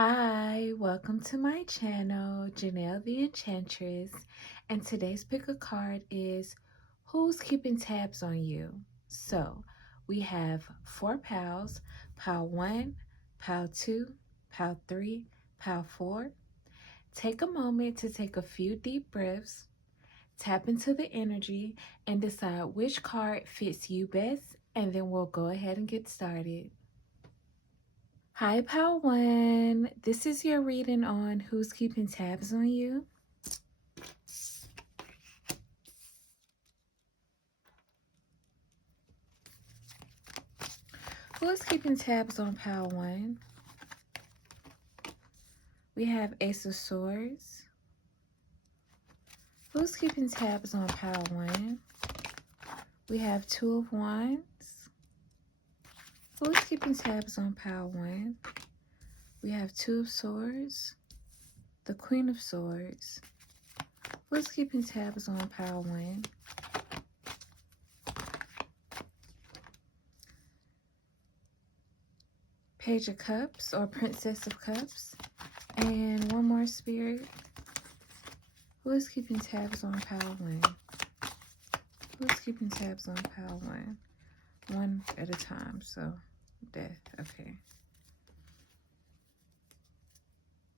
Hi, welcome to my channel, Janelle the Enchantress, and today's pick a card is Who's Keeping Tabs on You? So, we have 4 piles, pile 1, pile 2, pile 3, pile 4. Take a moment to take a few deep breaths, tap into the energy, and decide which card fits you best, and then we'll go ahead and get started. Hi, Pal One. This is your reading on Who's Keeping Tabs on You. Who's keeping tabs on Pal One? We have Ace of Swords. Who's keeping tabs on Pal One? We have Two of Wands. Who's keeping tabs on Pal One? We have Two of Swords. The Queen of Swords. Who's keeping tabs on Pal One? Page of Cups or Princess of Cups. And one more, Spirit. Who is keeping tabs on Pile One? Who's keeping tabs on Pile One? One at a time, so death, okay.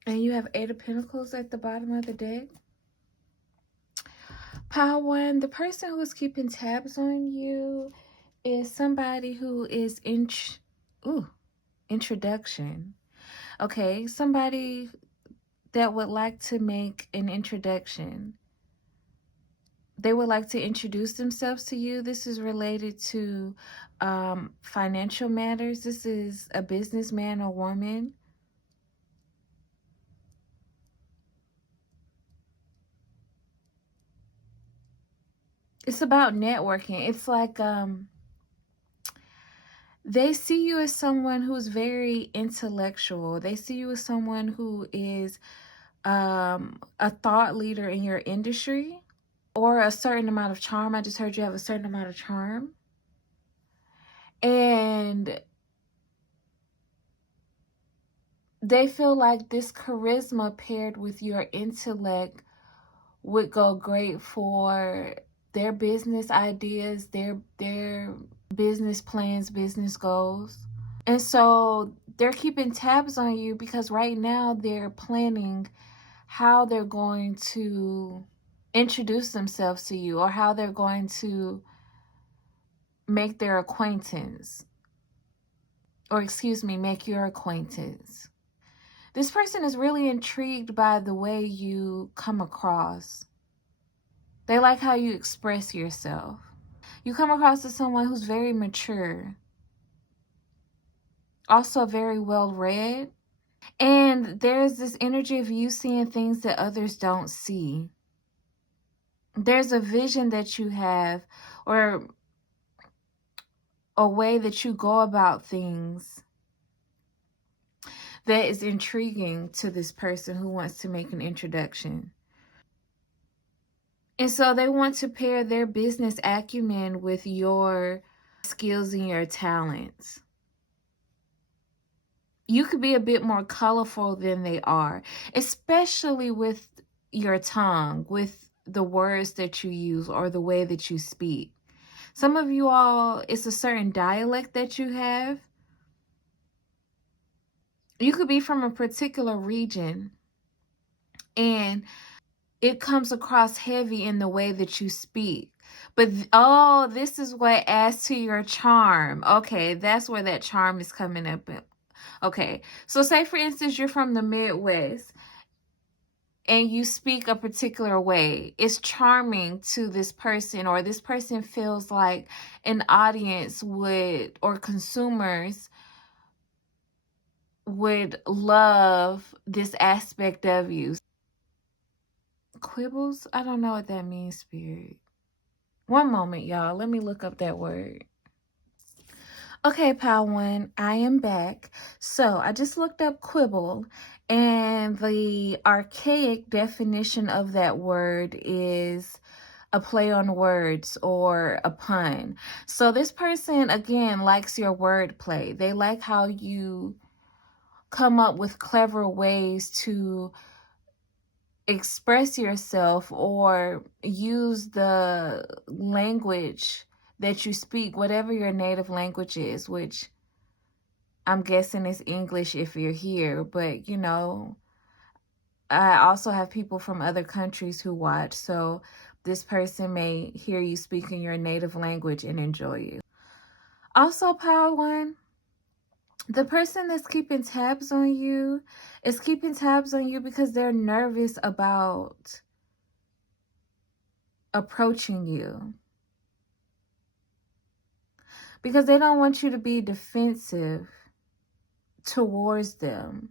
And you have 8 of Pentacles at the bottom of the deck. Pile One, the person who is keeping tabs on you is somebody who is introduction. Okay, somebody that would like to make an introduction. They would like to introduce themselves to you. This is related to financial matters. This is a businessman or woman. It's about networking. It's like they see you as someone who's very intellectual. They see you as someone who is a thought leader in your industry, or a certain amount of charm. I just heard you have a certain amount of charm. And they feel like this charisma paired with your intellect would go great for their business ideas, their business plans, business goals. And so they're keeping tabs on you because right now they're planning how they're going to introduce themselves to you, or how they're going to make their acquaintance, or excuse me, make your acquaintance. This person is really intrigued by the way you come across. They like how you express yourself. You come across as someone who's very mature, also very well read. And there's this energy of you seeing things that others don't see. There's a vision that you have, or a way that you go about things that is intriguing to this person who wants to make an introduction. And so they want to pair their business acumen with your skills and your talents. You could be a bit more colorful than they are, especially with your tongue, with the words that you use or the way that you speak. Some of you all, it's a certain dialect that you have. You could be from a particular region, and it comes across heavy in the way that you speak. But, oh, this is what adds to your charm. Okay, that's where that charm is coming up. Okay, so say, for instance, you're from the Midwest and you speak a particular way. It's charming to this person, or this person feels like an audience would, or consumers would love this aspect of you. Quibbles? I don't know what that means, Spirit. One moment, y'all. Let me look up that word. Okay, Pal One, I am back. So I just looked up quibble, and the archaic definition of that word is a play on words or a pun. So this person, again, likes your wordplay. They like how you come up with clever ways to express yourself or use the language that you speak, whatever your native language is, which I'm guessing is English if you're here, but you know, I also have people from other countries who watch, so this person may hear you speaking your native language and enjoy you. Also, Power One, the person that's keeping tabs on you is keeping tabs on you because they're nervous about approaching you. Because they don't want you to be defensive towards them.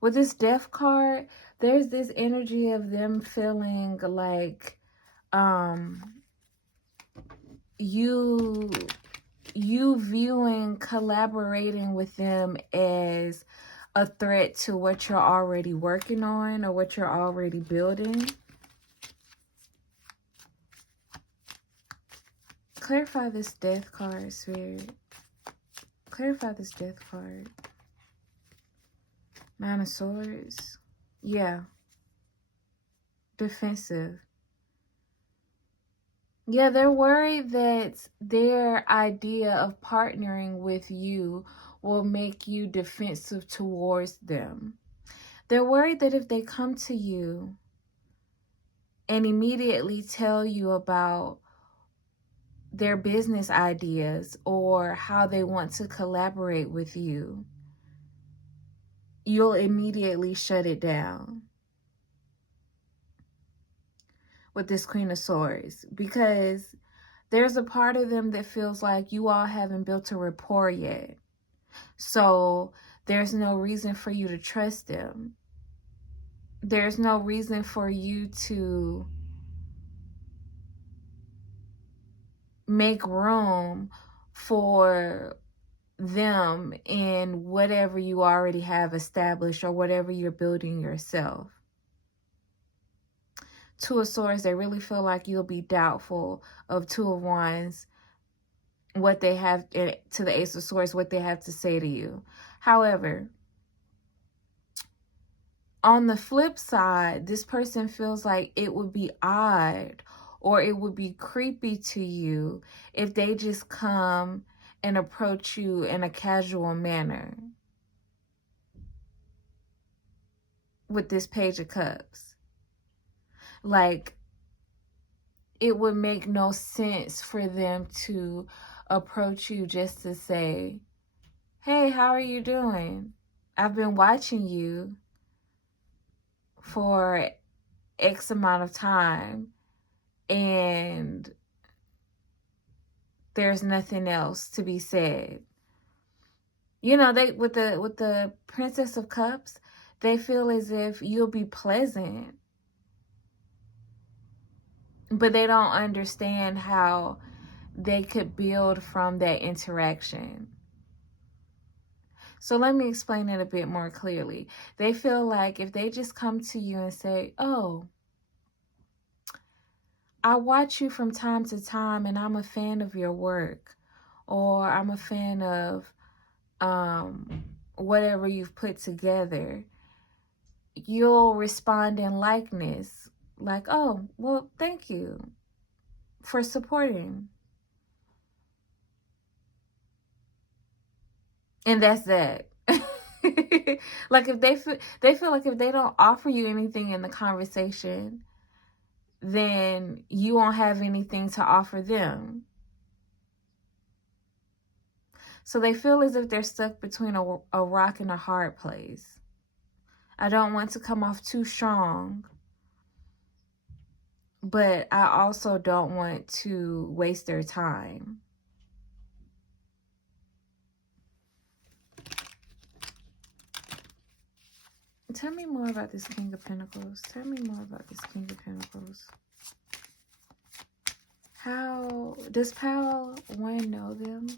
With this Death card, there's this energy of them feeling like you viewing collaborating with them as a threat to what you're already working on or what you're already building. Clarify this Death card, Spirit. Clarify this Death card. Nine of Swords. Yeah. Defensive. Yeah, they're worried that their idea of partnering with you will make you defensive towards them. They're worried that if they come to you and immediately tell you about their business ideas or how they want to collaborate with you, you'll immediately shut it down with this Queen of Swords, because there's a part of them that feels like you all haven't built a rapport yet. So there's no reason for you to trust them. There's no reason for you to make room for them in whatever you already have established or whatever you're building yourself. Two of Swords, they really feel like you'll be doubtful of Two of Wands, what they have to the Ace of Swords, what they have to say to you. However, on the flip side, this person feels like it would be odd or it would be creepy to you if they just come and approach you in a casual manner with this Page of Cups. Like, it would make no sense for them to approach you just to say, hey, how are you doing? I've been watching you for X amount of time and there's nothing else to be said. You know, they with the Princess of Cups, they feel as if you'll be pleasant, but they don't understand how they could build from that interaction. So let me explain it a bit more clearly. They feel like if they just come to you and say, oh, I watch you from time to time and I'm a fan of your work, or I'm a fan of whatever you've put together, you'll respond in likeness. Like, oh, well, thank you for supporting. And that's that. Like, if they feel like if they don't offer you anything in the conversation, then you won't have anything to offer them. So they feel as if they're stuck between a rock and a hard place. I don't want to come off too strong, but I also don't want to waste their time. Tell me more about this King of Pentacles. Tell me more about this King of Pentacles. How does Pile One know them?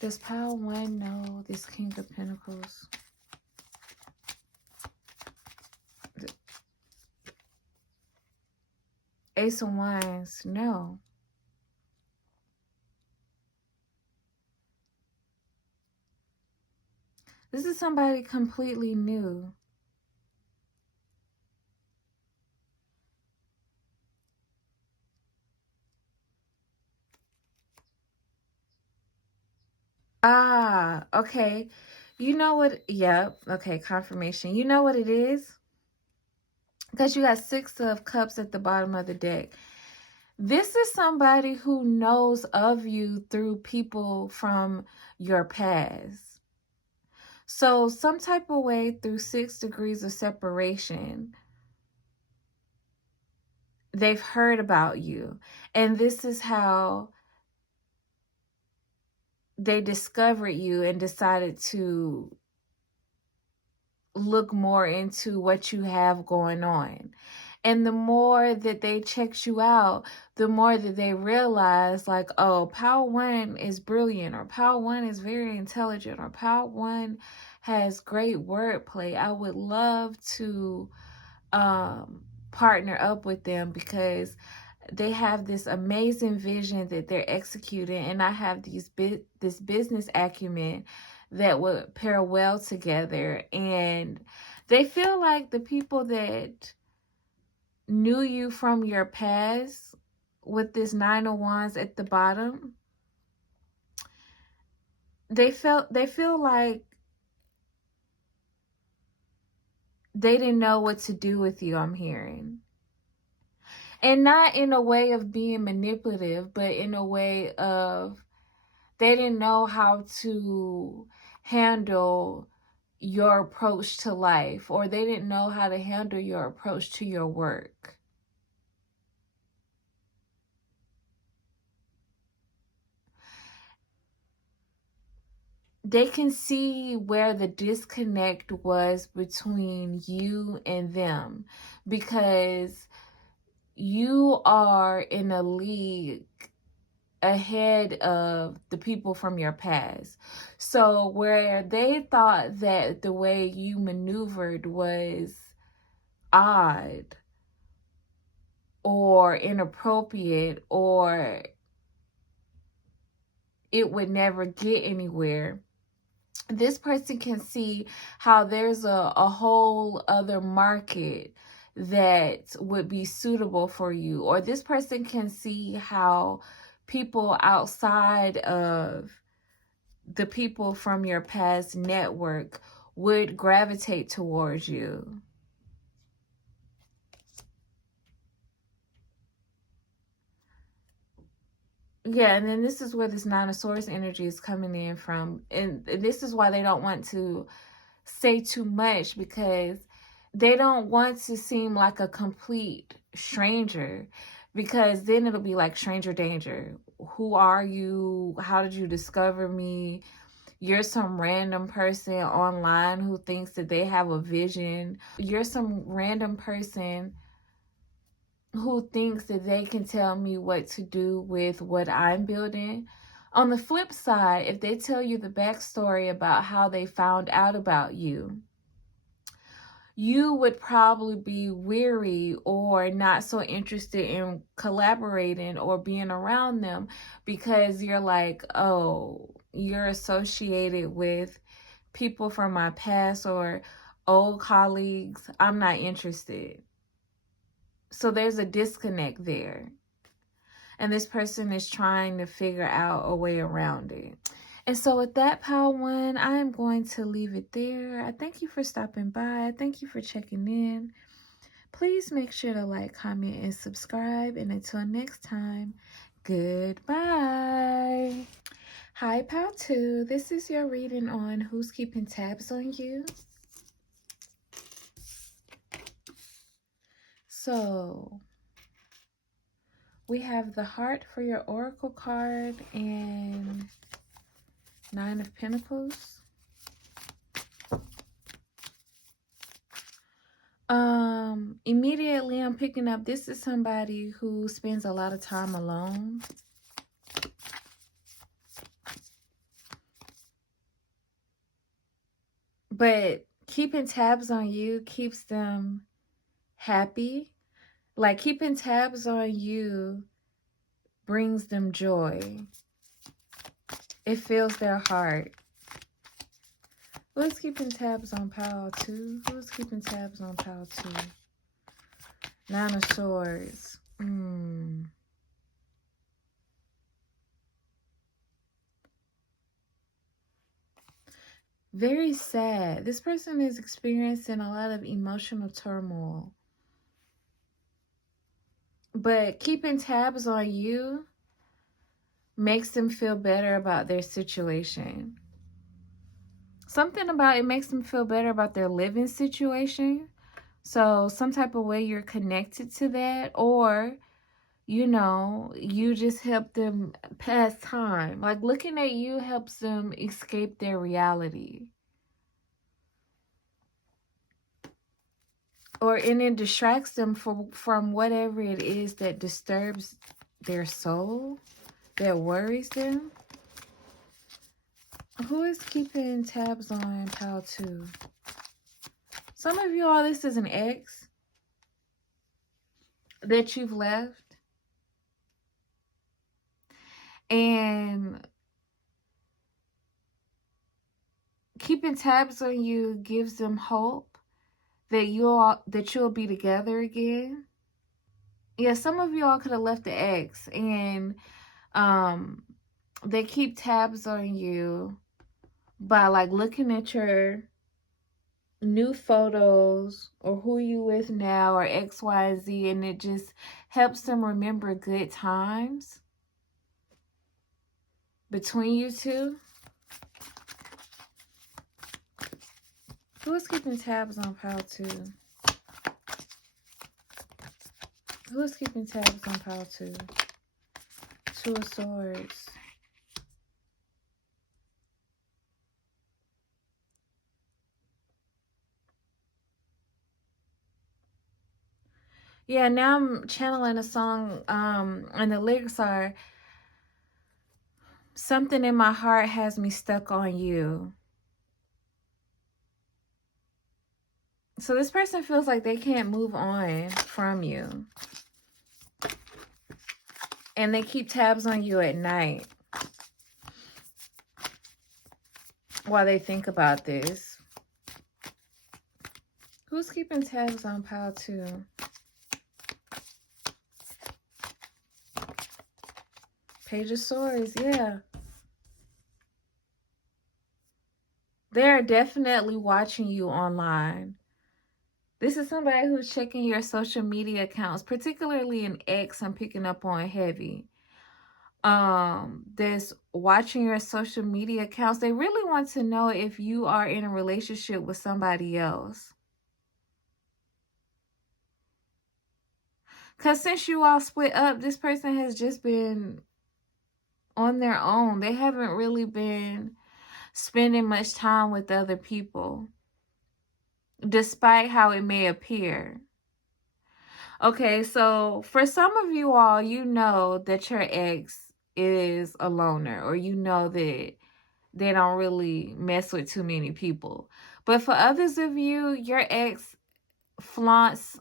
Does Pile One know this King of Pentacles? Ace of Wands, no. This is somebody completely new. Ah, okay. You know what? Yep. Okay, confirmation. You know what it is? Because you got 6 of Cups at the bottom of the deck. This is somebody who knows of you through people from your past. So some type of way through 6 degrees of separation, they've heard about you. And this is how they discovered you and decided to look more into what you have going on. And the more that they checked you out, the more that they realized, like, oh, Power One is brilliant, or Power One is very intelligent, or Power One has great wordplay. I would love to partner up with them because they have this amazing vision that they're executing, and I have this business acumen that would pair well together. And they feel like the people that knew you from your past, with this 9 of Wands at the bottom, they feel like they didn't know what to do with you, I'm hearing. And not in a way of being manipulative, but in a way of they didn't know how to handle your approach to life, or they didn't know how to handle your approach to your work. They can see where the disconnect was between you and them, because you are in a league ahead of the people from your past. So where they thought that the way you maneuvered was odd or inappropriate, or it would never get anywhere, this person can see how there's a whole other market that would be suitable for you. Or this person can see how people outside of the people from your past network would gravitate towards you. Yeah, and then this is where this 9 of Swords energy is coming in from. And this is why they don't want to say too much, because they don't want to seem like a complete stranger, because then it'll be like stranger danger. Who are you? How did you discover me? You're some random person online who thinks that they have a vision. You're some random person who thinks that they can tell me what to do with what I'm building. On the flip side, if they tell you the backstory about how they found out about you, you would probably be weary or not so interested in collaborating or being around them, because you're like, oh, you're associated with people from my past or old colleagues. I'm not interested. So there's a disconnect there. And this person is trying to figure out a way around it. And so with that, Power One, I am going to leave it there. I thank you for stopping by. Thank you for checking in. Please make sure to like, comment, and subscribe. And until next time, goodbye. Hi, Power 2. This is your reading on who's keeping tabs on you. So we have the Heart for your Oracle card and 9 of Pentacles. Immediately I'm picking up, this is somebody who spends a lot of time alone. But keeping tabs on you keeps them happy. Like, keeping tabs on you brings them joy. It fills their heart. Who's keeping tabs on pile 2? Who's keeping tabs on pile 2? 9 of Swords. Very sad. This person is experiencing a lot of emotional turmoil. But keeping tabs on you makes them feel better about their situation. Something about it makes them feel better about their living situation. So some type of way you're connected to that, or, you know, you just help them pass time. Like looking at you helps them escape their reality. And it distracts them from whatever it is that disturbs their soul, that worries them. Who is keeping tabs on pile 2? Some of you all, this is an ex that you've left. And keeping tabs on you gives them hope that you'll be together again. Yeah, some of you all could have left the ex, and they keep tabs on you by like looking at your new photos or who you with now or XYZ, and it just helps them remember good times between you two. Who is keeping tabs on pile 2? Who is keeping tabs on pile 2? 2 of Swords. Yeah, now I'm channeling a song, and the lyrics are, something in my heart has me stuck on you. So this person feels like they can't move on from you. And they keep tabs on you at night while they think about this. Who's keeping tabs on pile 2? Page of Swords, yeah. They're definitely watching you online. This is somebody who's checking your social media accounts, particularly an ex I'm picking up on heavy. That's watching your social media accounts. They really want to know if you are in a relationship with somebody else. Because since you all split up, this person has just been on their own. They haven't really been spending much time with other people, despite how it may appear. Okay, so for some of you all, you know that your ex is a loner, or you know that they don't really mess with too many people. But for others of you, your ex flaunts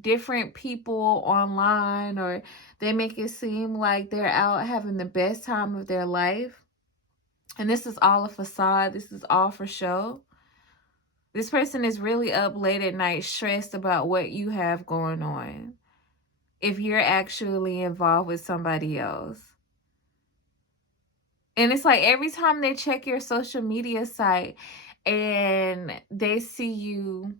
different people online, or they make it seem like they're out having the best time of their life. And this is all a facade. This is all for show. This person is really up late at night, stressed about what you have going on, if you're actually involved with somebody else. And it's like every time they check your social media site and they see you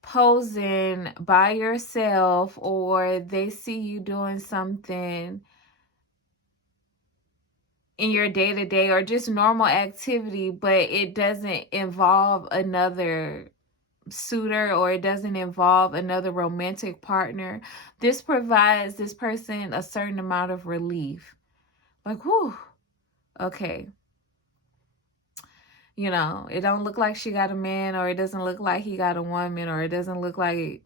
posing by yourself, or they see you doing something in your day-to-day or just normal activity, but it doesn't involve another suitor, or it doesn't involve another romantic partner, this provides this person a certain amount of relief. Like, whew, okay. You know, it don't look like she got a man, or it doesn't look like he got a woman, or it doesn't look like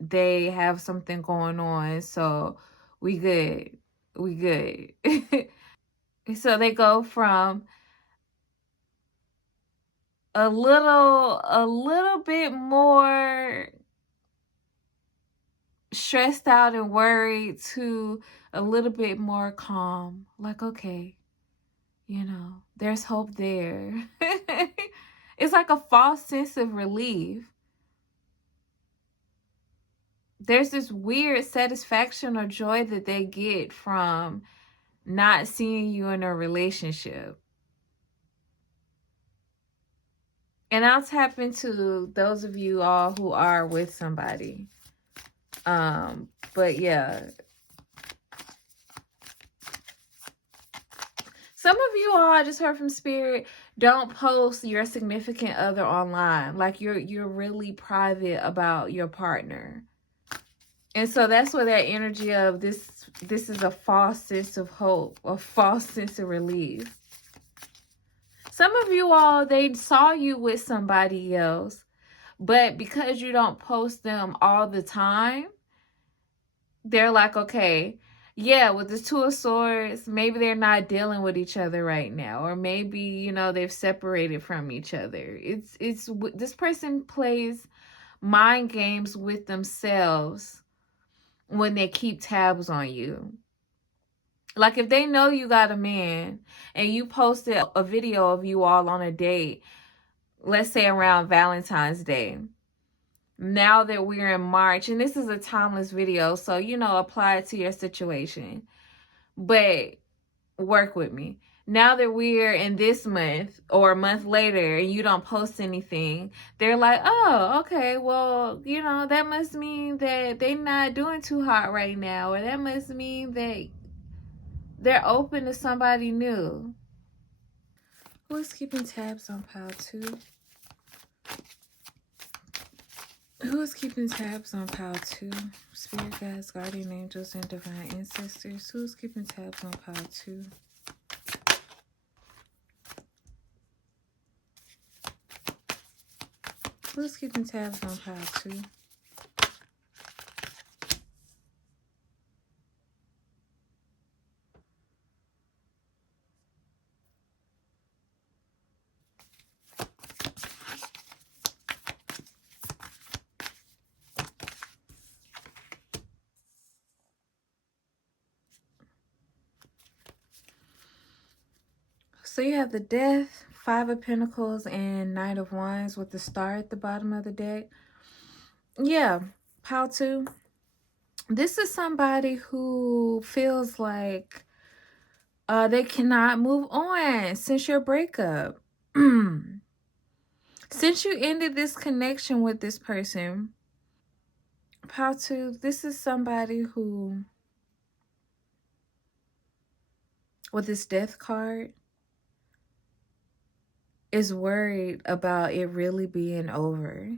they have something going on. So we good. We good. So they go from a little bit more stressed out and worried to a little bit more calm. Like, okay, there's hope there. It's like a false sense of relief. There's this weird satisfaction or joy that they get from not seeing you in a relationship. And I'll tap into those of you all who are with somebody. But yeah. Some of you all, I just heard from Spirit, don't post your significant other online. Like you're really private about your partner. And so that's where that energy of this is a false sense of hope, a false sense of relief. Some of you all, they saw you with somebody else, but because you don't post them all the time, they're like, okay, yeah, with the Two of Swords, maybe they're not dealing with each other right now, or maybe, they've separated from each other. It's this person plays mind games with themselves when they keep tabs on you. Like if they know you got a man and you posted a video of you all on a date, let's say around Valentine's Day. Now that we're in March, and this is a timeless video, so, apply it to your situation. But work with me. Now that we're in this month or a month later and you don't post anything, they're like, oh, okay, well, that must mean that they're not doing too hot right now, or that must mean that they're open to somebody new. Who's keeping tabs on pile 2? Who is keeping tabs on pile 2? Spirit guides, guardian angels, and divine ancestors. Who's keeping tabs on pile 2? Who's keeping tabs on pile 2? So you have the Death, 5 of Pentacles, and Knight of Wands with the Star at the bottom of the deck. Yeah, pile 2. This is somebody who feels like they cannot move on since your breakup. Since you ended this connection with this person, pile 2, this is somebody who, with this Death card, is worried about it really being over.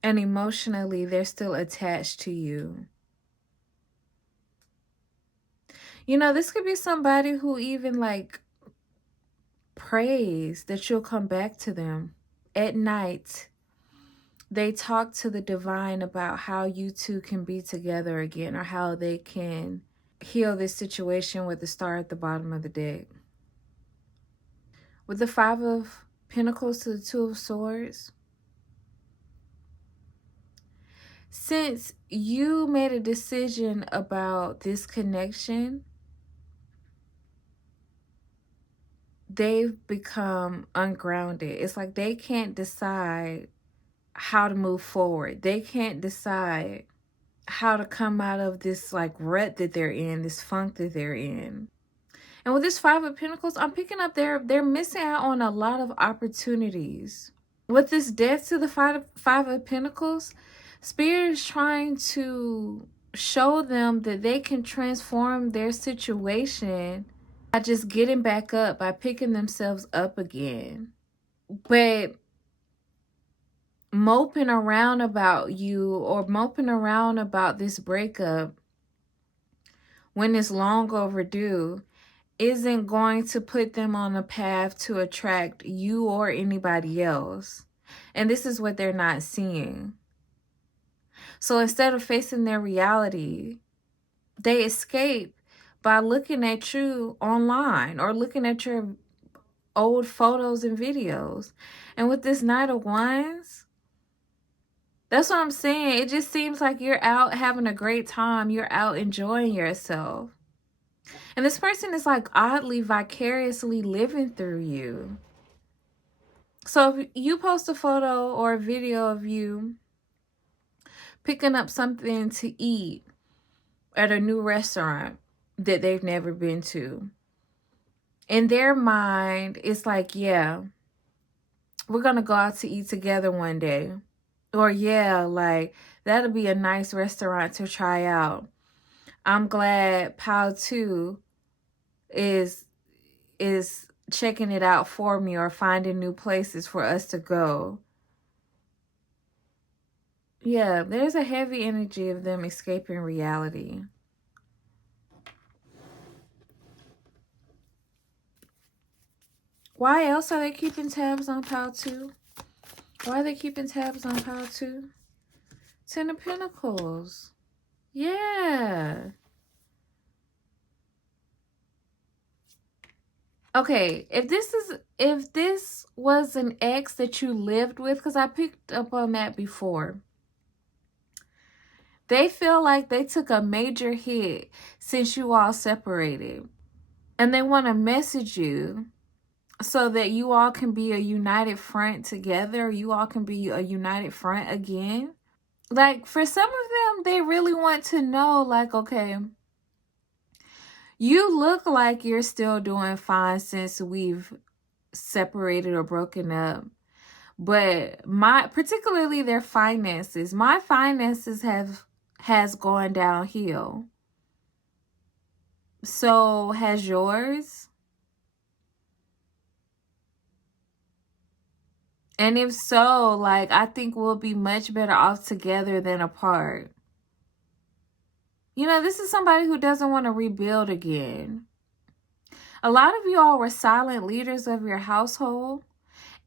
And emotionally, they're still attached to you. This could be somebody who even prays that you'll come back to them. At night, they talk to the divine about how you two can be together again, or how they can heal this situation with the Star at the bottom of the deck. With the 5 of Pentacles to the 2 of Swords, since you made a decision about this connection, they've become ungrounded. It's like they can't decide how to move forward. They can't decide how to come out of this rut that they're in, this funk that they're in. And with this 5 of Pentacles, I'm picking up they're missing out on a lot of opportunities. With this Death to the 5 of Pentacles, Spirit is trying to show them that they can transform their situation by just getting back up, by picking themselves up again. But moping around about you, or moping around about this breakup when it's long overdue, isn't going to put them on a path to attract you or anybody else. And this is what they're not seeing. So instead of facing their reality, they escape by looking at you online or looking at your old photos and videos. And with this Knight of Wands, That's what I'm saying. It just seems like you're out having a great time. You're out enjoying yourself. And this person is like oddly vicariously living through you. So if you post a photo or a video of you picking up something to eat at a new restaurant that they've never been to, in their mind, it's like, yeah, we're going to go out to eat together one day. Or yeah, like that'll be a nice restaurant to try out. I'm glad Pal 2 is checking it out for me or finding new places for us to go. Yeah, there's a heavy energy of them escaping reality. Why else are they keeping tabs on Pal 2? Why are they keeping tabs on Pal 2? Ten of Pentacles. Yeah. Okay, if this was an ex that you lived with, because I picked up on that before, they feel like they took a major hit since you all separated. And they want to message you so that you all can be a united front together. You all can be a united front again. Like, for some of them, they really want to know, like, okay, you look like you're still doing fine since we've separated or broken up. But particularly their finances, my finances has gone downhill. So has yours? And if so, like, I think we'll be much better off together than apart. You know, this is somebody who doesn't want to rebuild again. A lot of you all were silent leaders of your household,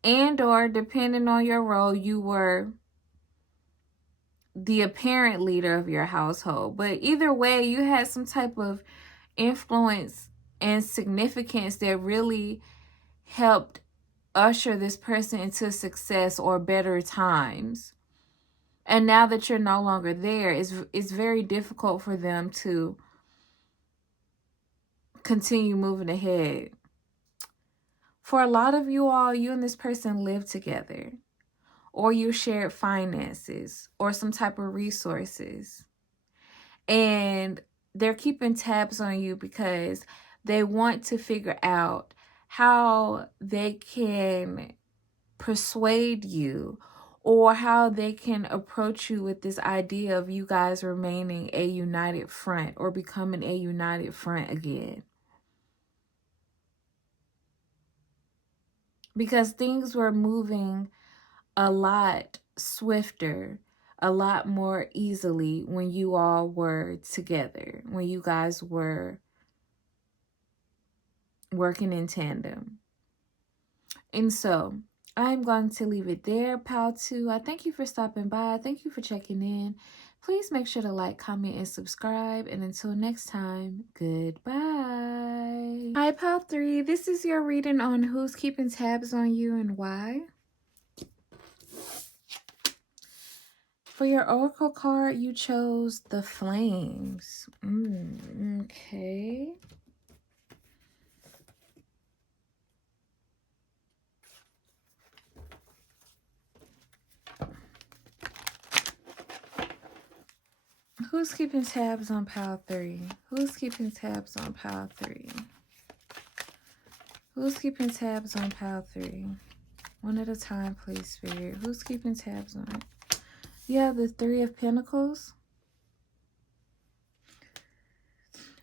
and or depending on your role, you were the apparent leader of your household. But either way, you had some type of influence and significance that really helped usher this person into success or better times. And now that you're no longer there, it's very difficult for them to continue moving ahead. For a lot of you all, you and this person live together, or you shared finances or some type of resources. And they're keeping tabs on you because they want to figure out how they can persuade you or how they can approach you with this idea of you guys remaining a united front or becoming a united front again. Because things were moving a lot swifter, a lot more easily when you all were together, when you guys were working in tandem. And so I'm going to leave it there, Pal 2. I thank you for stopping by. Thank you for checking in. Please make sure to like, comment, and subscribe. And until next time, goodbye. Hi, Pal 3. This is your reading on who's keeping tabs on you and why. For your oracle card, you chose the Flames. Okay. Who's keeping tabs on Pal 3? Who's keeping tabs on Pal 3? Who's keeping tabs on Pal 3? One at a time, please, Spirit. Who's keeping tabs on it? You have the Three of Pentacles.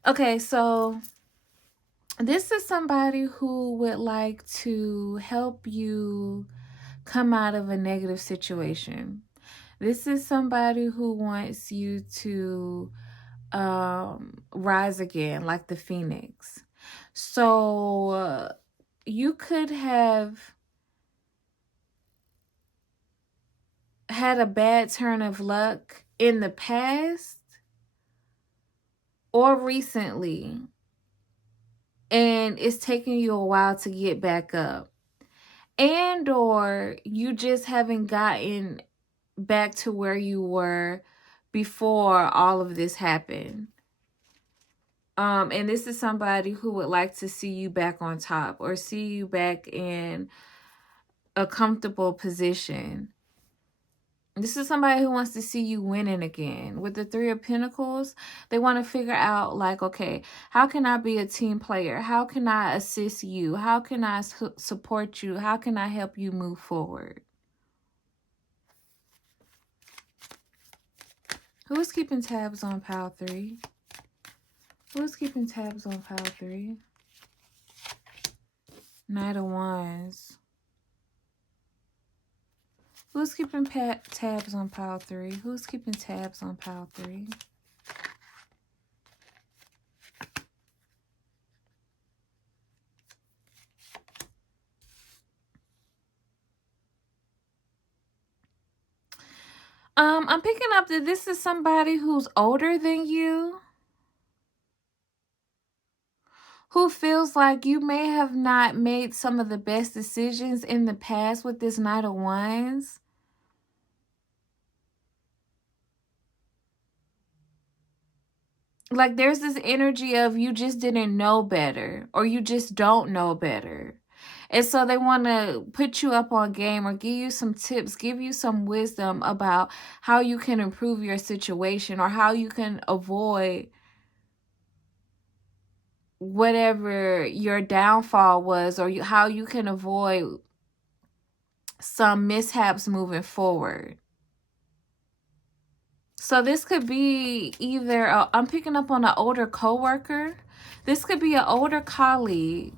Okay, so this is somebody who would like to help you come out of a negative situation. This is somebody who wants you to rise again like the phoenix. So you could have had a bad turn of luck in the past or recently, and it's taking you a while to get back up. And or you just haven't gotten back to where you were before all of this happened. And this is somebody who would like to see you back on top or see you back in a comfortable position. This is somebody who wants to see you winning again. With the Three of Pentacles, they want to figure out, like, okay, how can I be a team player? How can I assist you? How can I support you? How can I help you move forward? Who is keeping tabs on pile 3? Who is keeping tabs on pile 3? Knight of Wands. Who's keeping tabs on pile 3? Who's keeping tabs on pile 3? I'm picking up that this is somebody who's older than you, who feels like you may have not made some of the best decisions in the past with this Knight of Wands. Like, there's this energy of you just didn't know better, or you just don't know better. And so they want to put you up on game or give you some tips, give you some wisdom about how you can improve your situation or how you can avoid whatever your downfall was, or how you can avoid some mishaps moving forward. So this could be either, I'm picking up on an older coworker. This could be an older colleague,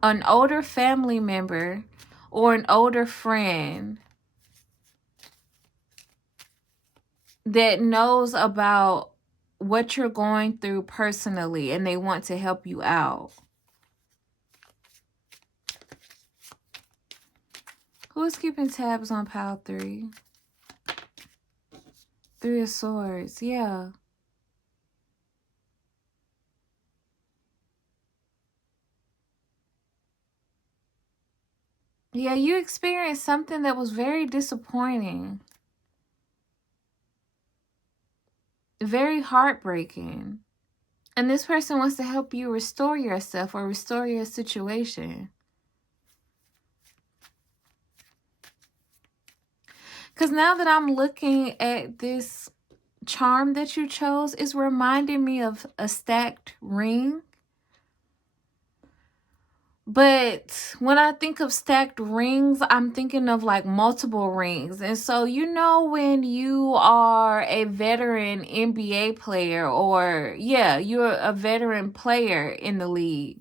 an older family member, or an older friend that knows about what you're going through personally and they want to help you out. Who is keeping tabs on pile 3? 3 of Swords, yeah. Yeah, you experienced something that was very disappointing. Very heartbreaking. And this person wants to help you restore yourself or restore your situation. Because now that I'm looking at this charm that you chose, it's reminding me of a stacked ring. But when I think of stacked rings, I'm thinking of like multiple rings. And so, you know, when you are a veteran NBA player, or yeah, you're a veteran player in the league,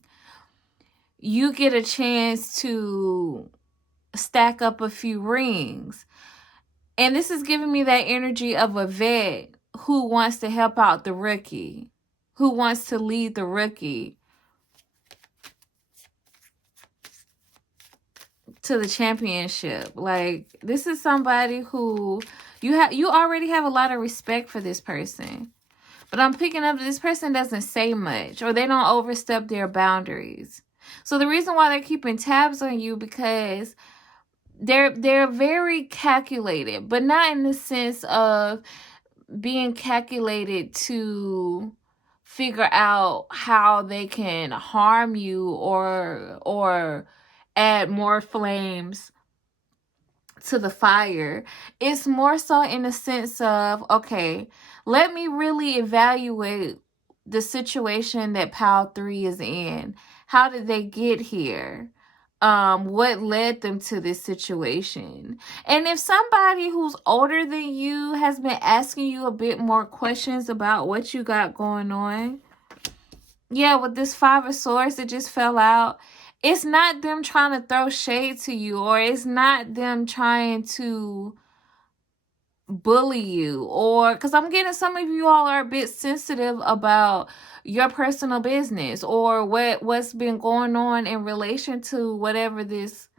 you get a chance to stack up a few rings. And this is giving me that energy of a vet who wants to help out the rookie, who wants to lead the rookie to the championship. Like, this is somebody who you already have a lot of respect for this person. But I'm picking up that this person doesn't say much, or they don't overstep their boundaries. So the reason why they're keeping tabs on you, because they're very calculated, but not in the sense of being calculated to figure out how they can harm you or add more flames to the fire. It's more so in the sense of, okay, let me really evaluate the situation that pile 3 is in. How did they get here? What led them to this situation? And if somebody who's older than you has been asking you a bit more questions about what you got going on, yeah, with this 5 of Swords that just fell out, it's not them trying to throw shade to you, or it's not them trying to bully you, or because I'm getting some of you all are a bit sensitive about your personal business or what's been going on in relation to whatever this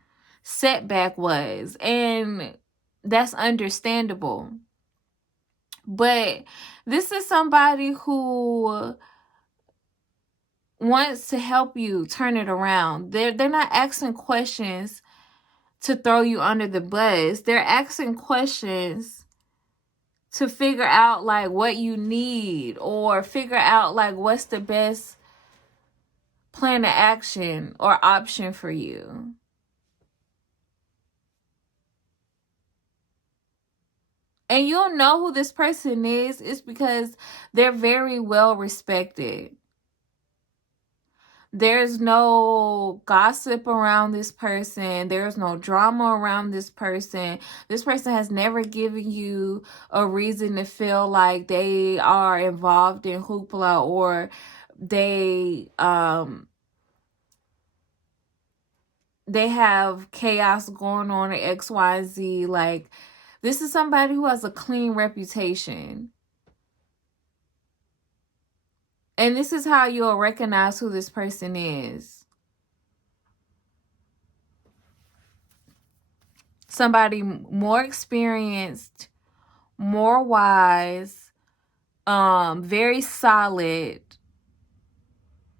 setback was, and that's understandable. But this is somebody who wants to help you turn it around. They're not asking questions to throw you under the bus. They're asking questions to figure out like what you need, or figure out like what's the best plan of action or option for you. And you'll know who this person is. It's because they're very well respected. There's no gossip around this person. There's no drama around this person. This person has never given you a reason to feel like they are involved in hoopla, or they have chaos going on at XYZ. Like, this is somebody who has a clean reputation. And this is how you'll recognize who this person is. Somebody more experienced, more wise, very solid.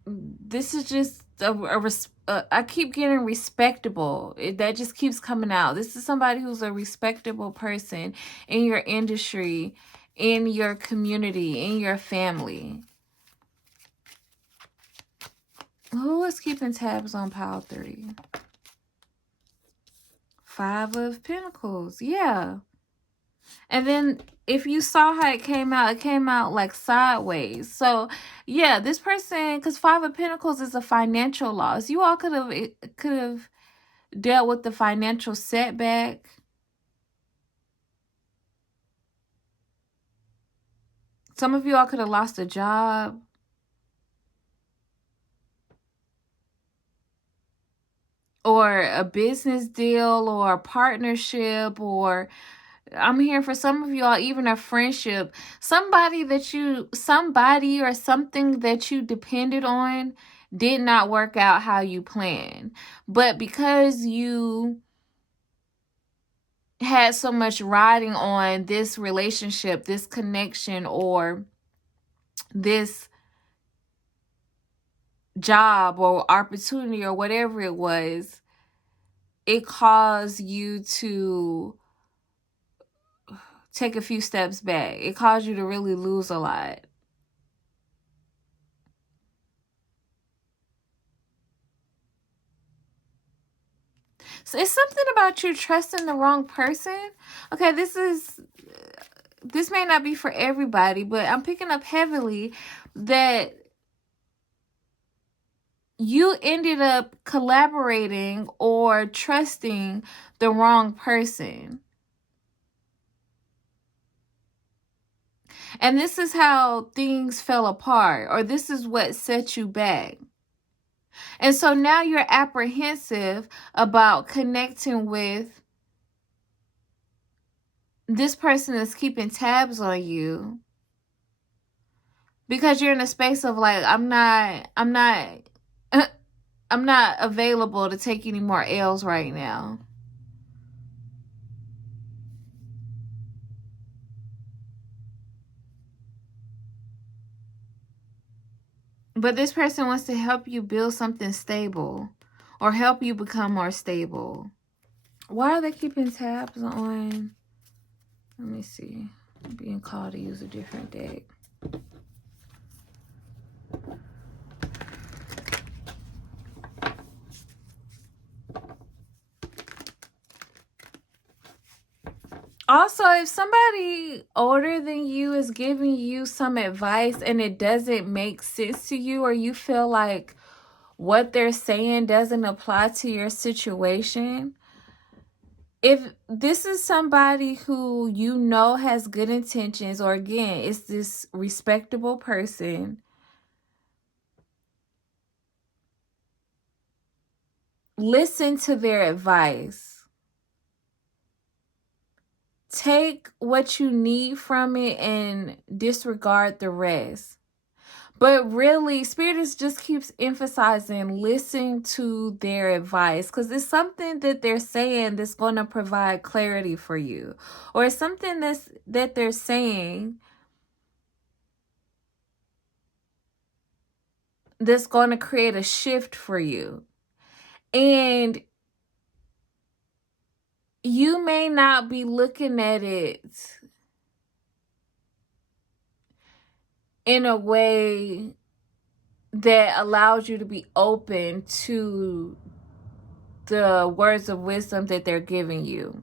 This is just I keep getting respectable. That just keeps coming out. This is somebody who's a respectable person in your industry, in your community, in your family. Who is keeping tabs on pile 3? 5 of Pentacles. Yeah. And then if you saw how it came out like sideways. So yeah, this person, because 5 of Pentacles is a financial loss. You all could have dealt with the financial setback. Some of you all could have lost a job. Or a business deal, or a partnership, or I'm here for some of y'all, even a friendship. Somebody or something that you depended on did not work out how you planned. But because you had so much riding on this relationship, this connection, or this job or opportunity or whatever it was, it caused you to take a few steps back. It caused you to really lose a lot. So it's something about you trusting the wrong person. Okay, this may not be for everybody, but I'm picking up heavily that you ended up collaborating or trusting the wrong person. And this is how things fell apart, or this is what set you back. And so now you're apprehensive about connecting with this person that's keeping tabs on you, because you're in a space of like, I'm not available to take any more L's right now. But this person wants to help you build something stable, or help you become more stable. Why are they keeping tabs on? Let me see. I'm being called to use a different deck. Also, if somebody older than you is giving you some advice and it doesn't make sense to you, or you feel like what they're saying doesn't apply to your situation, if this is somebody who you know has good intentions, or again, it's this respectable person, listen to their advice. Take what you need from it and disregard the rest. But really, Spirit just keeps emphasizing listen to their advice, because it's something that they're saying that's going to provide clarity for you, or it's something that they're saying that's going to create a shift for you. And you may not be looking at it in a way that allows you to be open to the words of wisdom that they're giving you.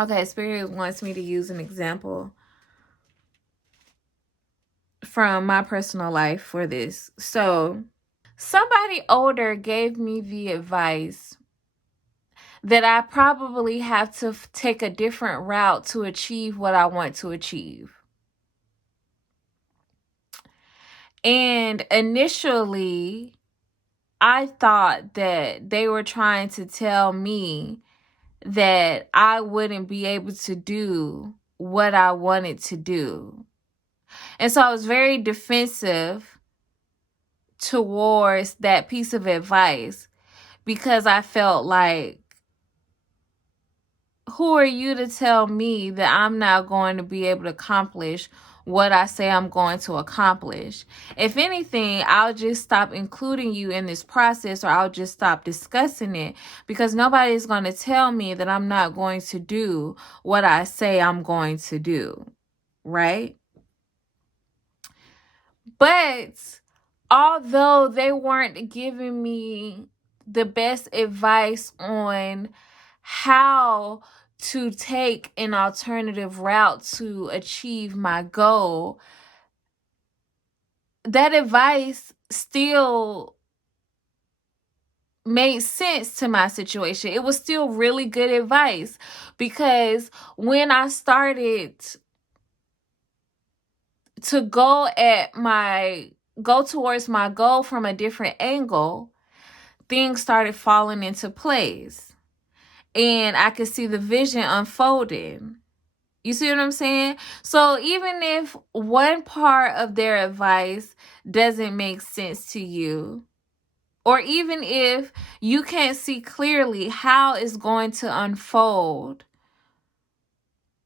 Okay, Spirit wants me to use an example from my personal life for this. So, somebody older gave me the advice that I probably have to take a different route to achieve what I want to achieve. And initially, I thought that they were trying to tell me that I wouldn't be able to do what I wanted to do. And so I was very defensive towards that piece of advice because I felt like, who are you to tell me that I'm not going to be able to accomplish what I say I'm going to accomplish? If anything, I'll just stop including you in this process, or I'll just stop discussing it, because nobody's going to tell me that I'm not going to do what I say I'm going to do, right? But although they weren't giving me the best advice on how to take an alternative route to achieve my goal, that advice still made sense to my situation. It was still really good advice, because when I started to go towards my goal from a different angle, things started falling into place, and I could see the vision unfolding. You see what I'm saying? So even if one part of their advice doesn't make sense to you, or even if you can't see clearly how it's going to unfold,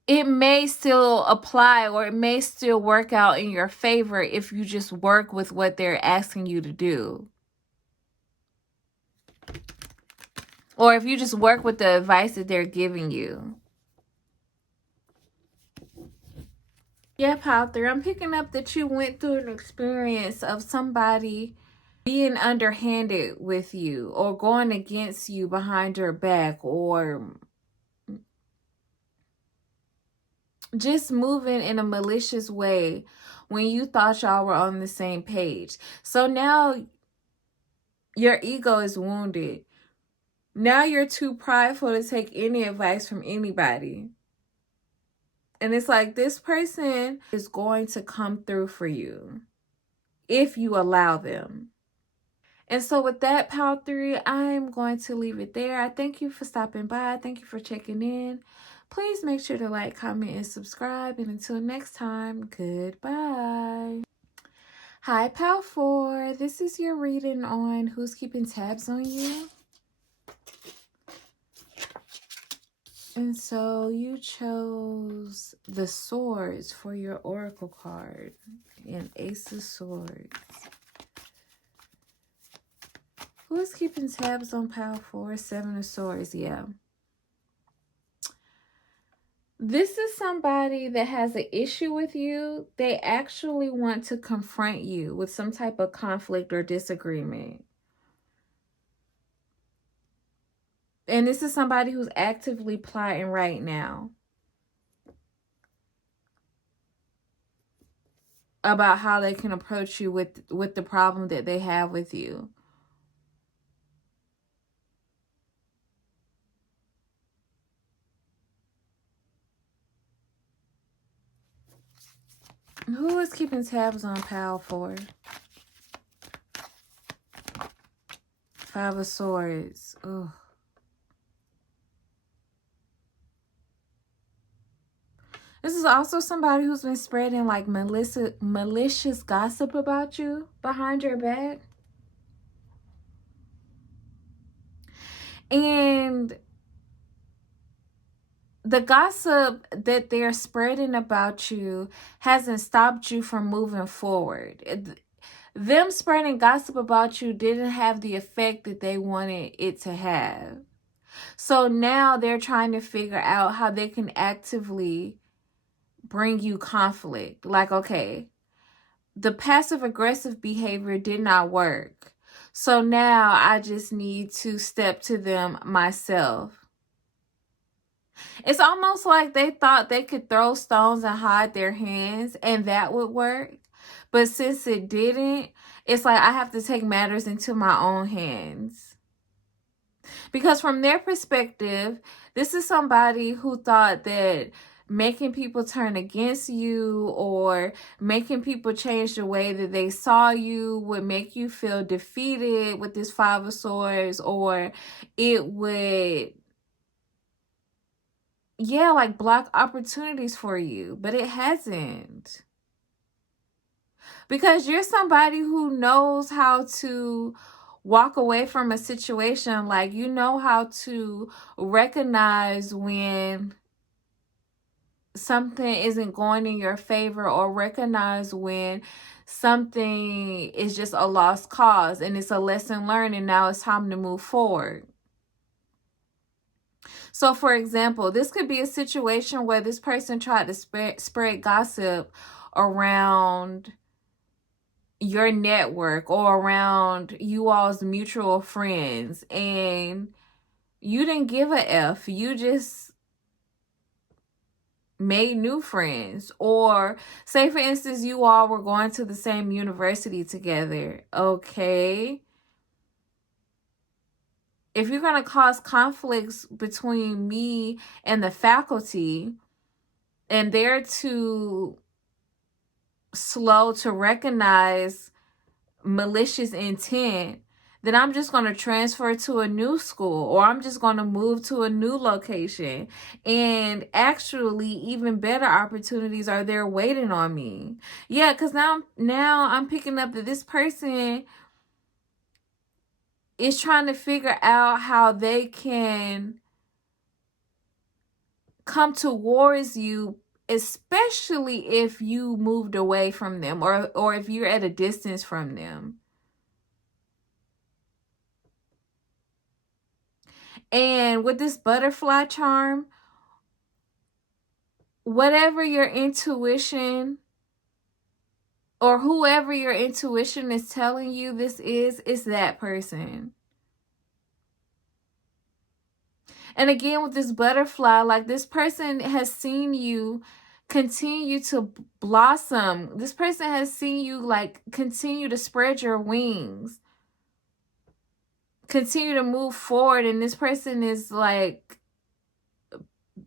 it may still apply, or it may still work out in your favor if you just work with what they're asking you to do. Or if you just work with the advice that they're giving you. Yeah, Pile 3, I'm picking up that you went through an experience of somebody being underhanded with you, or going against you behind your back, or just moving in a malicious way when you thought y'all were on the same page. So now your ego is wounded. Now you're too prideful to take any advice from anybody. And it's like, this person is going to come through for you if you allow them. And so with that, Pal 3, I'm going to leave it there. I thank you for stopping by. Thank you for checking in. Please make sure to like, comment, and subscribe. And until next time, goodbye. Hi, Pal 4. This is your reading on who's keeping tabs on you. And so you chose the Swords for your Oracle card, and Ace of Swords. Who is keeping tabs on Pile 4? Seven of Swords, yeah. This is somebody that has an issue with you. They actually want to confront you with some type of conflict or disagreement. And this is somebody who's actively plotting right now about how they can approach you with the problem that they have with you. Who is keeping tabs on Pile 4? Five of Swords. Ugh. This is also somebody who's been spreading like malicious gossip about you behind your back. And the gossip that they're spreading about you hasn't stopped you from moving forward. Them spreading gossip about you didn't have the effect that they wanted it to have. So now they're trying to figure out how they can actively bring you conflict. Like, okay, the passive aggressive behavior did not work. So now I just need to step to them myself. It's almost like they thought they could throw stones and hide their hands and that would work. But since it didn't, it's like I have to take matters into my own hands. Because from their perspective, this is somebody who thought that making people turn against you or making people change the way that they saw you would make you feel defeated with this Five of Swords, or it would, yeah, like block opportunities for you. But it hasn't. Because you're somebody who knows how to walk away from a situation. Like, you know how to recognize when something isn't going in your favor, or recognize when something is just a lost cause and it's a lesson learned and now it's time to move forward. So for example, this could be a situation where this person tried to spread gossip around your network or around you all's mutual friends, and you didn't give a F. You just made new friends. Or say for instance, you all were going to the same university together. Okay, if you're going to cause conflicts between me and the faculty and they're too slow to recognize malicious intent, then I'm just going to transfer to a new school, or I'm just going to move to a new location. And actually, even better opportunities are there waiting on me. Yeah, because now I'm picking up that this person is trying to figure out how they can come towards you, especially if you moved away from them, or if you're at a distance from them. And with this butterfly charm, whatever your intuition or whoever your intuition is telling you this is that person. And again, with this butterfly, like, this person has seen you continue to blossom. This person has seen you like continue to spread your wings, continue to move forward. And this person is like,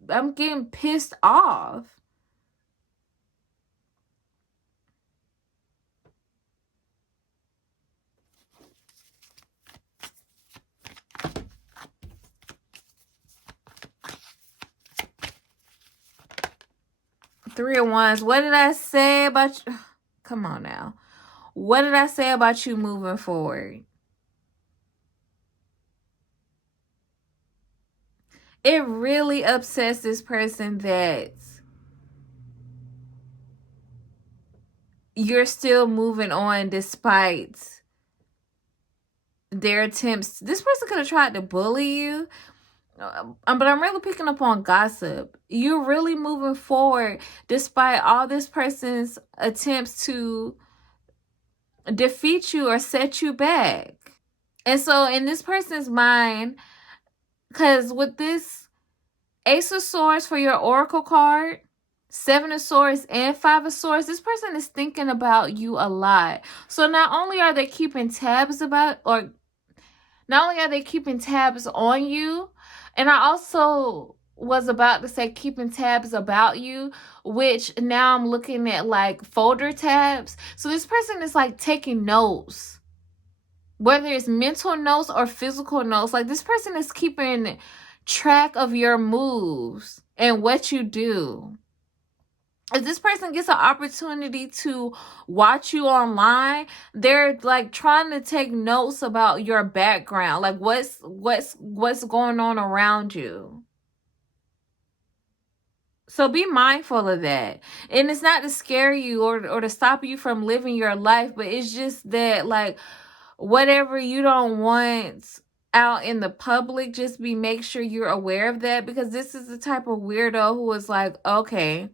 I'm getting pissed off. Three of Wands. What did I say about you? Come on now. What did I say about you moving forward? It really upsets this person that you're still moving on despite their attempts. This person could have tried to bully you. But I'm really picking up on gossip. You're really moving forward despite all this person's attempts to defeat you or set you back. And so in this person's mind, because with this Ace of Swords for your Oracle card, Seven of Swords and Five of Swords, this person is thinking about you a lot. So not only are they keeping tabs on you, and I also was about to say keeping tabs about you, which now I'm looking at like folder tabs. So this person is like taking notes, whether it's mental notes or physical notes. Like, this person is keeping track of your moves and what you do. If this person gets an opportunity to watch you online, they're like trying to take notes about your background, like what's going on around you. So be mindful of that. And it's not to scare you or to stop you from living your life, but it's just that, like, whatever you don't want out in the public, just make sure you're aware of that, because this is the type of weirdo who is like, okay,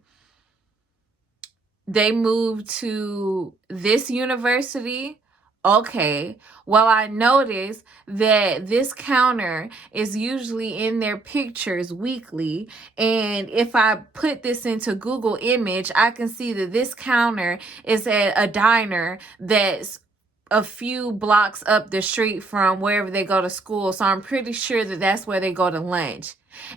they moved to this university. Okay, well, I noticed that this counter is usually in their pictures weekly. And if I put this into Google image, I can see that this counter is at a diner that's a few blocks up the street from wherever they go to school. So I'm pretty sure that that's where they go to lunch.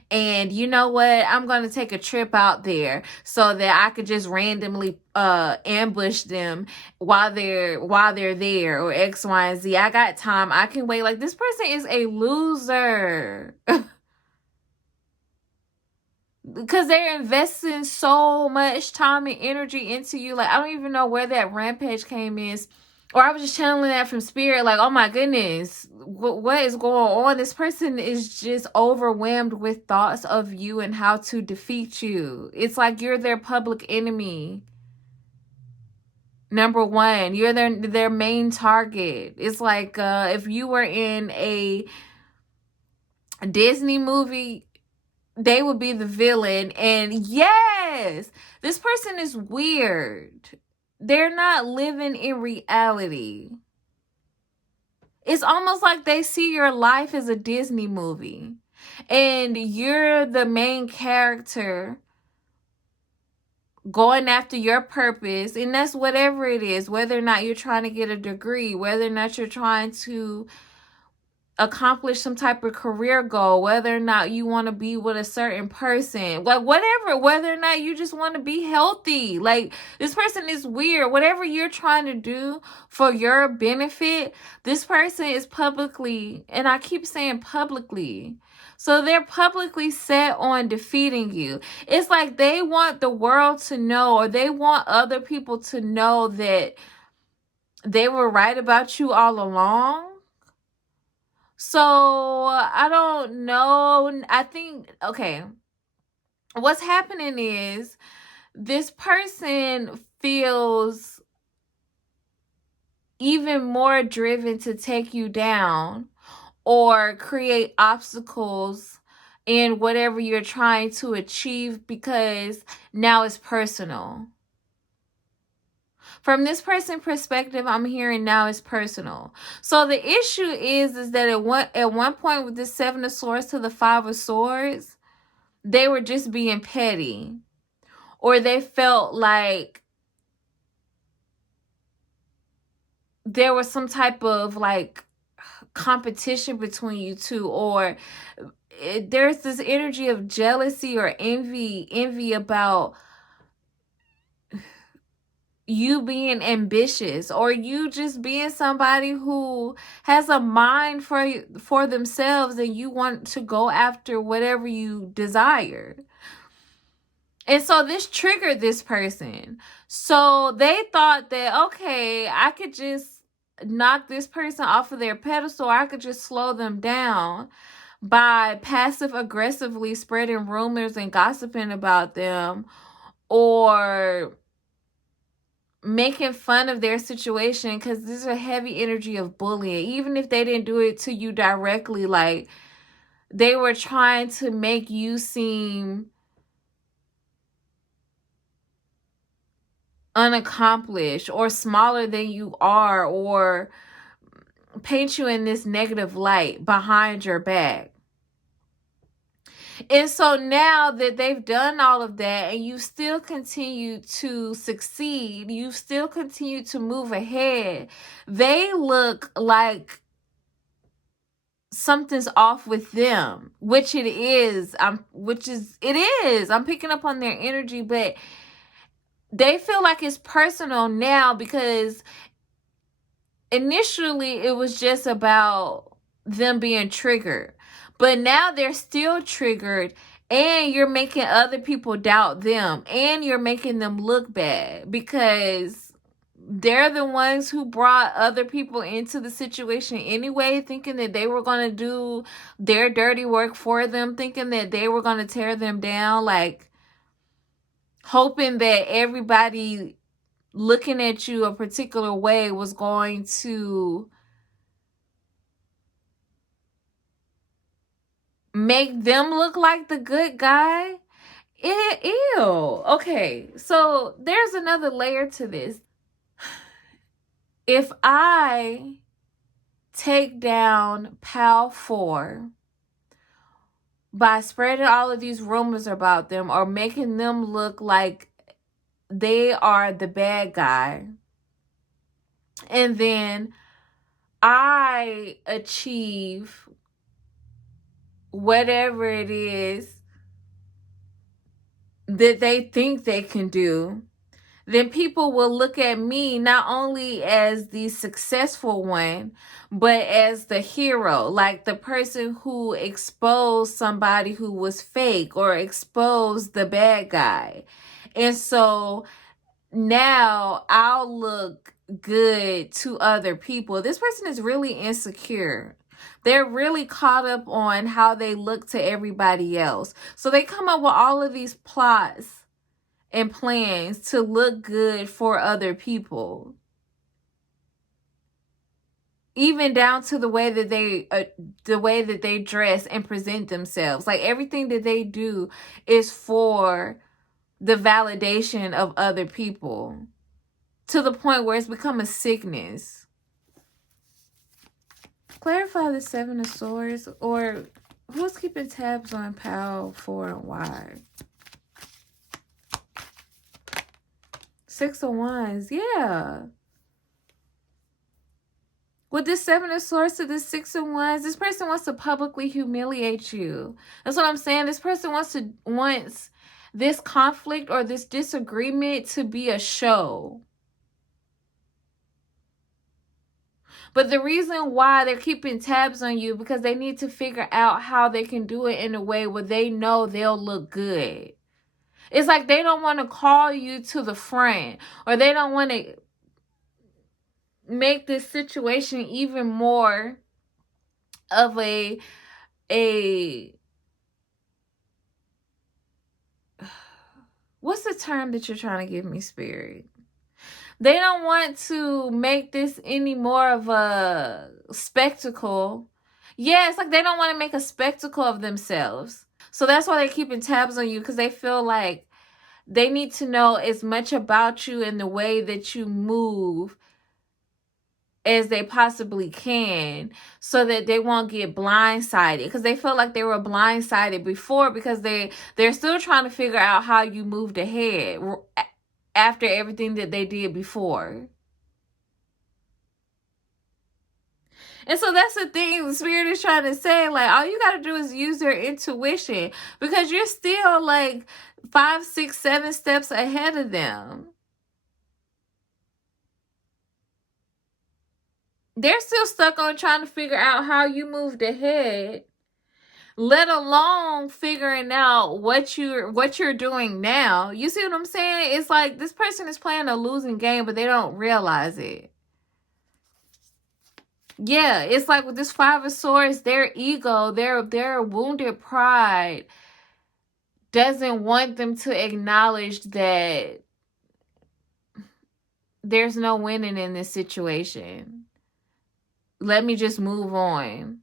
And you know what? I'm going to take a trip out there so that I could just randomly ambush them while they're there, or X, Y, and Z. I got time. I can wait. Like, this person is a loser. Because they're investing so much time and energy into you. Like, I don't even know where that rampage came in. Or I was just channeling that from spirit. Like, oh my goodness, what is going on? This person is just overwhelmed with thoughts of you and how to defeat you. It's like you're their public enemy. Number one, you're their main target. It's like if you were in a Disney movie, they would be the villain. And yes, this person is weird. They're not living in reality. It's almost like they see your life as a Disney movie, and you're the main character going after your purpose. And that's whatever it is, whether or not you're trying to get a degree, whether or not you're trying to accomplish some type of career goal, whether or not you want to be with a certain person, like whatever, whether or not you just want to be healthy. Like, this person is weird. Whatever you're trying to do for your benefit, this person is publicly, and I keep saying publicly, so they're publicly set on defeating you. It's like they want the world to know, or they want other people to know that they were right about you all along. So I don't know. I think, okay, what's happening is this person feels even more driven to take you down or create obstacles in whatever you're trying to achieve, because now it's personal. From this person's perspective, I'm hearing now it's personal. So the issue is that at one point with this Seven of Swords to the Five of Swords, they were just being petty, or they felt like there was some type of like competition between you two, or there's this energy of jealousy or envy about you being ambitious, or you just being somebody who has a mind for themselves, and you want to go after whatever you desire. And so this triggered this person. So they thought that, okay, I could just knock this person off of their pedestal, or I could just slow them down by passive aggressively spreading rumors and gossiping about them, or making fun of their situation, because this is a heavy energy of bullying. Even if they didn't do it to you directly, like they were trying to make you seem unaccomplished or smaller than you are, or paint you in this negative light behind your back. And so now that they've done all of that, and you still continue to succeed, you still continue to move ahead, they look like something's off with them, which it is. I'm picking up on their energy, but they feel like it's personal now, because initially it was just about them being triggered, but now they're still triggered, and you're making other people doubt them, and you're making them look bad, because they're the ones who brought other people into the situation anyway, thinking that they were going to do their dirty work for them, thinking that they were going to tear them down, like hoping that everybody looking at you a particular way was going to make them look like the good guy. Ew. Okay, so there's another layer to this. If I take down Pal 4 by spreading all of these rumors about them or making them look like they are the bad guy, and then I achieve whatever it is that they think they can do, then people will look at me not only as the successful one, but as the hero, like the person who exposed somebody who was fake or exposed the bad guy. And so now I'll look good to other people. This person is really insecure. They're really caught up on how they look to everybody else. So they come up with all of these plots and plans to look good for other people. Even down to the way that they dress and present themselves. Like everything that they do is for the validation of other people, to the point where it's become a sickness. Clarify the Seven of Swords, or who's keeping tabs on Pal 4 and why? Six of Wands, yeah. With this Seven of Swords to this Six of Wands, this person wants to publicly humiliate you. That's what I'm saying. This person wants this conflict or this disagreement to be a show. But the reason why they're keeping tabs on you, because they need to figure out how they can do it in a way where they know they'll look good. It's like they don't want to call you to the front, or they don't want to make this situation even more of a what's the term that you're trying to give me, Spirit? They don't want to make this any more of a spectacle. Yeah, it's like they don't want to make a spectacle of themselves. So that's why they're keeping tabs on you, because they feel like they need to know as much about you and the way that you move as they possibly can, so that they won't get blindsided, because they feel like they were blindsided before, because they're still trying to figure out how you moved ahead after everything that they did before. And so that's the thing the Spirit is trying to say. Like, all you got to do is use your intuition, because you're still like 5, 6, 7 steps ahead of them. They're still stuck on trying to figure out how you moved ahead, let alone figuring out what you're doing now. You see what I'm saying? It's like this person is playing a losing game, but they don't realize it. Yeah, it's like with this Five of Swords, their ego, their wounded pride doesn't want them to acknowledge that there's no winning in this situation. Let me just move on.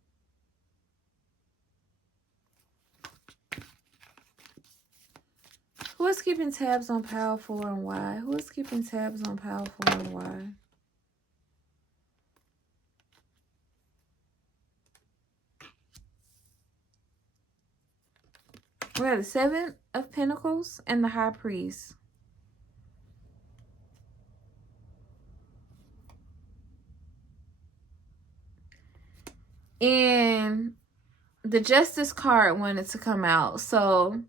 Who is keeping tabs on Pal 4 and why? Who is keeping tabs on Pal 4 and why? We have the Seven of Pentacles and the High Priest. And the Justice card wanted to come out. So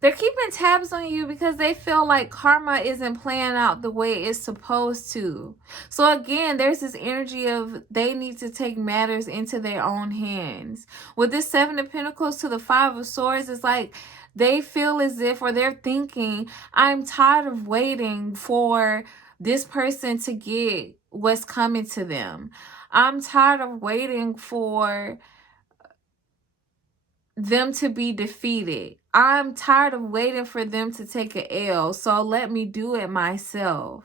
they're keeping tabs on you because they feel like karma isn't playing out the way it's supposed to. So again, there's this energy of they need to take matters into their own hands. With this Seven of Pentacles to the Five of Swords, it's like they feel as if, or they're thinking, I'm tired of waiting for this person to get what's coming to them. I'm tired of waiting for them to be defeated. I'm tired of waiting for them to take an L, so let me do it myself.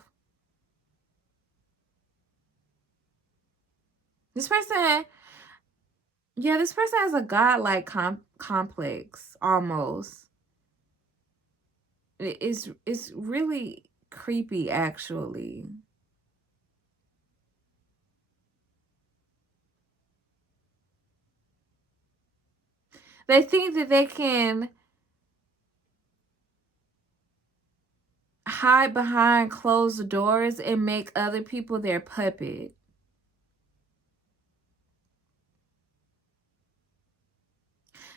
This person, yeah, this person has a godlike complex almost. It's really creepy, actually. They think that they can hide behind closed doors and make other people their puppet.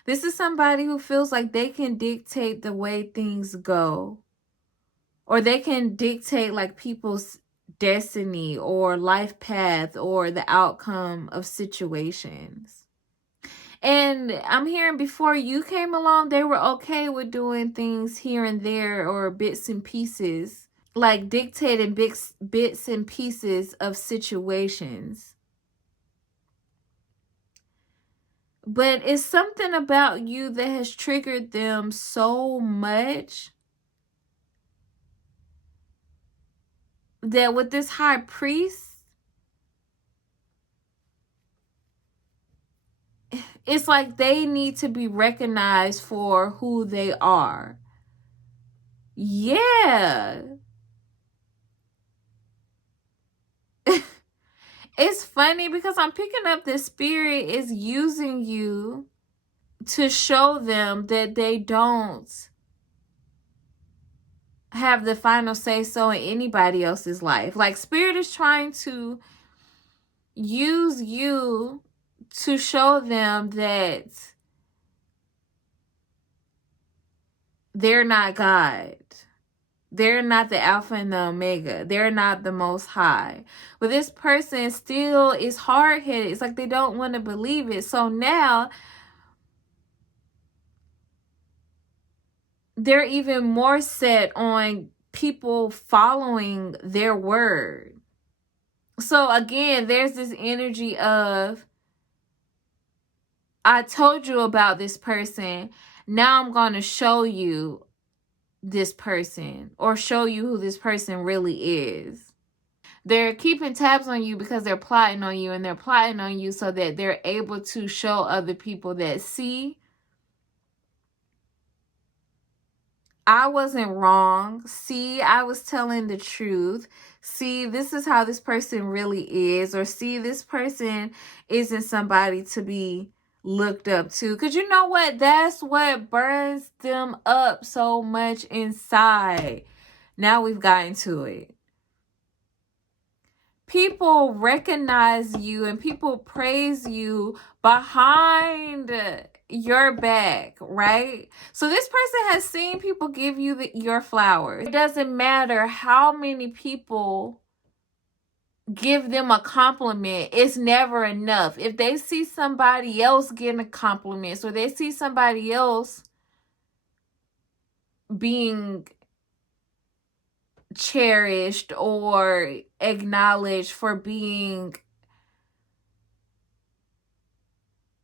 This is somebody who feels like they can dictate the way things go, or they can dictate like people's destiny or life path or the outcome of situations. And I'm hearing before you came along, they were okay with doing things here and there or bits and pieces, like dictating bits and pieces of situations. But it's something about you that has triggered them so much that with this high priest, it's like they need to be recognized for who they are. Yeah. It's funny because I'm picking up the spirit is using you to show them that they don't have the final say so in anybody else's life. Like, spirit is trying to use you to show them that they're not God. They're not the Alpha and the Omega. They're not the Most High. But this person still is hard-headed. It's like they don't want to believe it. So now they're even more set on people following their word. So again, there's this energy of, I told you about this person. Now I'm going to show you this person, or show you who this person really is. They're keeping tabs on you because they're plotting on you, and they're plotting on you so that they're able to show other people that, see, I wasn't wrong. See, I was telling the truth. See, this is how this person really is. Or see, this person isn't somebody to be looked up to. Because you know what? That's what burns them up so much inside. Now we've gotten to it. People recognize you and people praise you behind your back, right? So this person has seen people give you your flowers. It doesn't matter how many people give them a compliment, it's never enough. If they see somebody else getting a compliment, or they see somebody else being cherished or acknowledged for being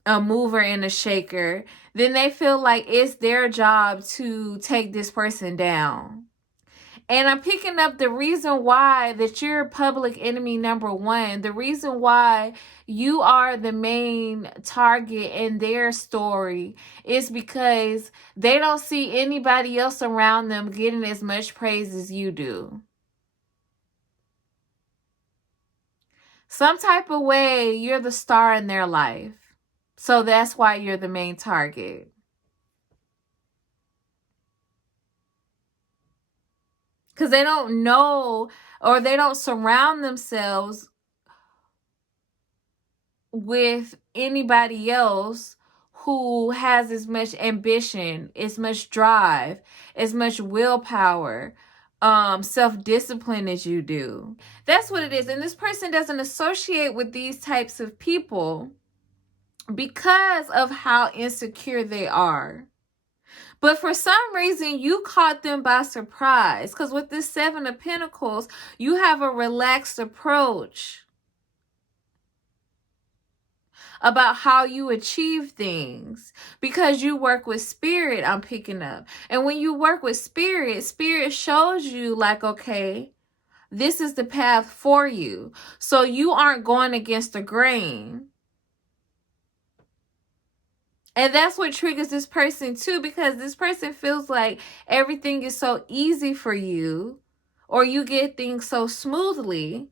a mover and a shaker, then they feel like it's their job to take this person down. And I'm picking up the reason why that you're public enemy number one, the reason why you are the main target in their story is because they don't see anybody else around them getting as much praise as you do. Some type of way, you're the star in their life. So that's why you're the main target. Because they don't know, or they don't surround themselves with anybody else who has as much ambition, as much drive, as much willpower, self-discipline as you do. That's what it is. And this person doesn't associate with these types of people because of how insecure they are. But for some reason, you caught them by surprise. Because with this Seven of Pentacles, you have a relaxed approach about how you achieve things. Because you work with spirit, I'm picking up. And when you work with spirit, spirit shows you like, okay, this is the path for you. So you aren't going against the grain. And that's what triggers this person too, because this person feels like everything is so easy for you, or you get things so smoothly.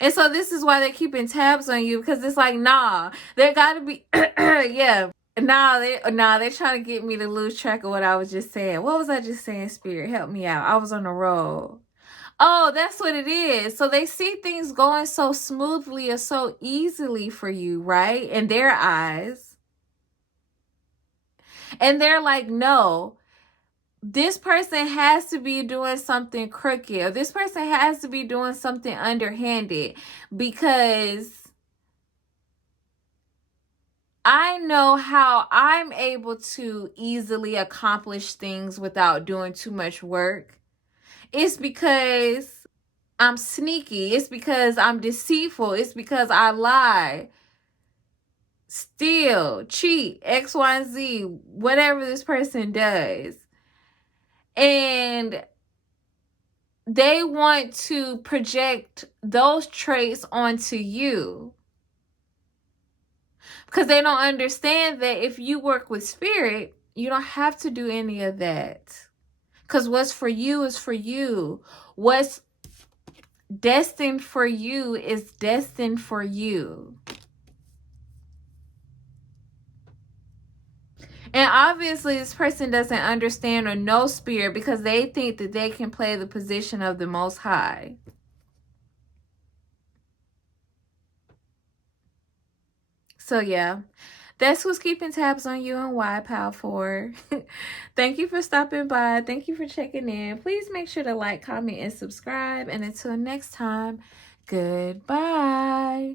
And so this is why they're keeping tabs on you, because it's like, nah, there gotta be, yeah. They're trying to get me to lose track of what I was just saying. What was I just saying, Spirit? Help me out. I was on the road. Oh, that's what it is. So they see things going so smoothly or so easily for you, right? In their eyes. And they're like, no, this person has to be doing something crooked, or this person has to be doing something underhanded, because I know how I'm able to easily accomplish things without doing too much work. It's because I'm sneaky. It's because I'm deceitful. It's because I lie, steal, cheat, X, Y, and Z, whatever this person does. And they want to project those traits onto you, because they don't understand that if you work with spirit, you don't have to do any of that. Because what's for you is for you. What's destined for you is destined for you. And obviously this person doesn't understand or know spirit, because they think that they can play the position of the Most High. So yeah, that's who's keeping tabs on you and why, Pal 4. Thank you for stopping by. Thank you for checking in. Please make sure to like, comment, and subscribe. And until next time, goodbye.